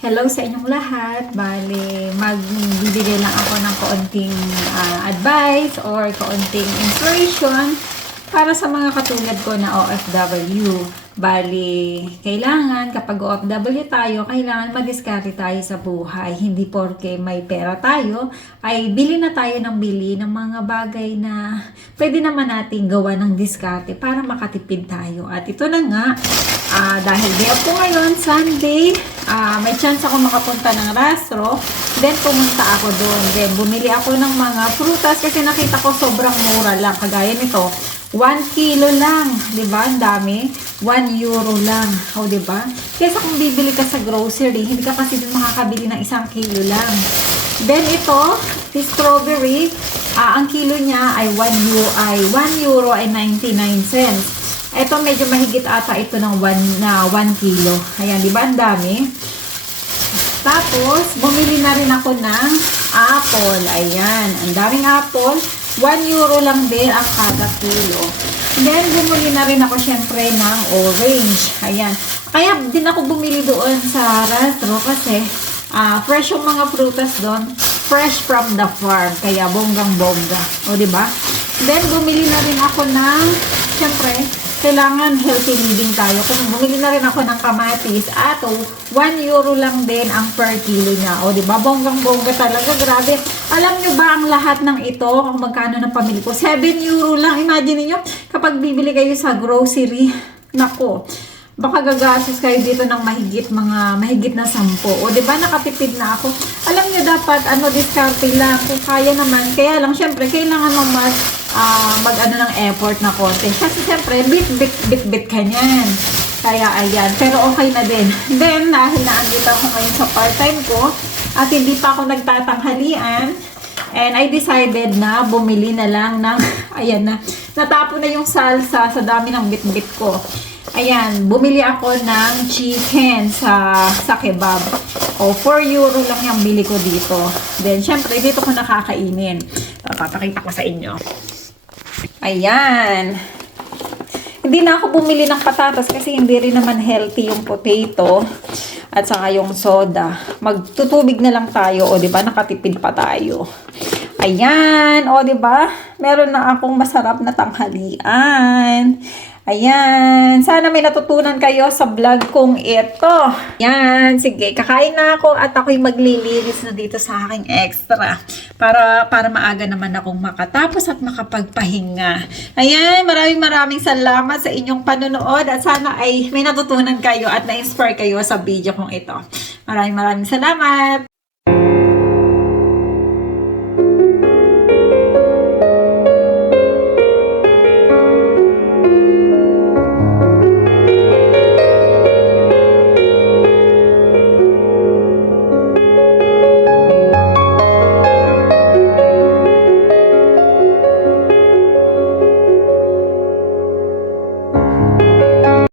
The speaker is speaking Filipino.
Hello sa inyong lahat. Bale, magbibigay lang ako ng kaunting advice or kaunting inspiration para sa mga katulad ko na OFW. Bale, kailangan kapag OFW tayo, kailangan madiskarte tayo sa buhay. Hindi porke may pera tayo, ay bili na tayo ng bili ng mga bagay na pwede naman nating gawa ng diskarte para makatipid tayo. At ito na nga, dahil day off ko ngayon, Sunday, may chance ako makapunta ng Rastro. Then, pumunta ako doon. Then, bumili ako ng mga prutas kasi nakita ko sobrang mura lang. Kagaya nito, 1 kilo lang. Diba? Ang dami. 1 euro lang. O, diba? Kesa kung bibili ka sa grocery, hindi ka kasi doon makakabili ng 1 kilo lang. Then, ito, the strawberry, ang kilo niya ay 1 euro ay 99 cents. Ito medyo mahigit ata ito ng 1 kilo. Ayan, di ba? Ang dami. Tapos, bumili na rin ako ng apple. Ayan, ang daming apple. 1 euro lang din ang kada kilo. Then, bumili na rin ako syempre ng orange. Ayan. Kaya din ako bumili doon sa Rastro kasi fresh yung mga prutas doon. Fresh from the farm. Kaya bonggang-bongga. O, di ba? Then, bumili na rin ako ng, syempre, kailangan healthy living tayo. Kung bumili na rin ako ng kamatis, 1 euro lang din ang per kilo niya. O, di ba? Bonggang-bongga talaga. Grabe. Alam nyo ba ang lahat ng ito, kung magkano ng pamili ko? 7 euro lang. Imagine niyo kapag bibili kayo sa grocery, nako, baka gagastos kayo dito ng mahigit na 10. O, di ba? Nakatipid na ako. Alam nyo, dapat, diskarte lang. Kung kaya naman. Kaya lang, syempre, kailangan mo mag-ano ng effort na konti. Kasi syempre, bit ka niyan. Kaya, ayan. Pero okay na din. Then, dahil naandito ako ngayon sa part-time ko, at hindi pa ako nagtatanghalian, and I decided na bumili na lang ng, ayan na, natapon na yung salsa sa dami ng bit-bit ko. Ayan, bumili ako ng chicken sa kebab. O, 4 euro lang yung bili ko dito. Then, syempre, dito ko nakakainin. Papakita ko sa inyo. Ayan. Hindi na ako bumili ng patatas kasi hindi rin naman healthy yung potato at saka yung soda. Magtutubig na lang tayo. O, diba? Nakatipid pa tayo. Ayan. O, diba? Meron na akong masarap na tanghalian. Ayan. Sana may natutunan kayo sa vlog kong ito. Ayan. Sige, kakain na ako at ako'y maglilinis na dito sa aking extra. Para maaga naman akong makatapos at makapagpahinga. Ayan. Maraming salamat sa inyong panonood at sana ay may natutunan kayo at na-inspire kayo sa video kong ito. Maraming salamat.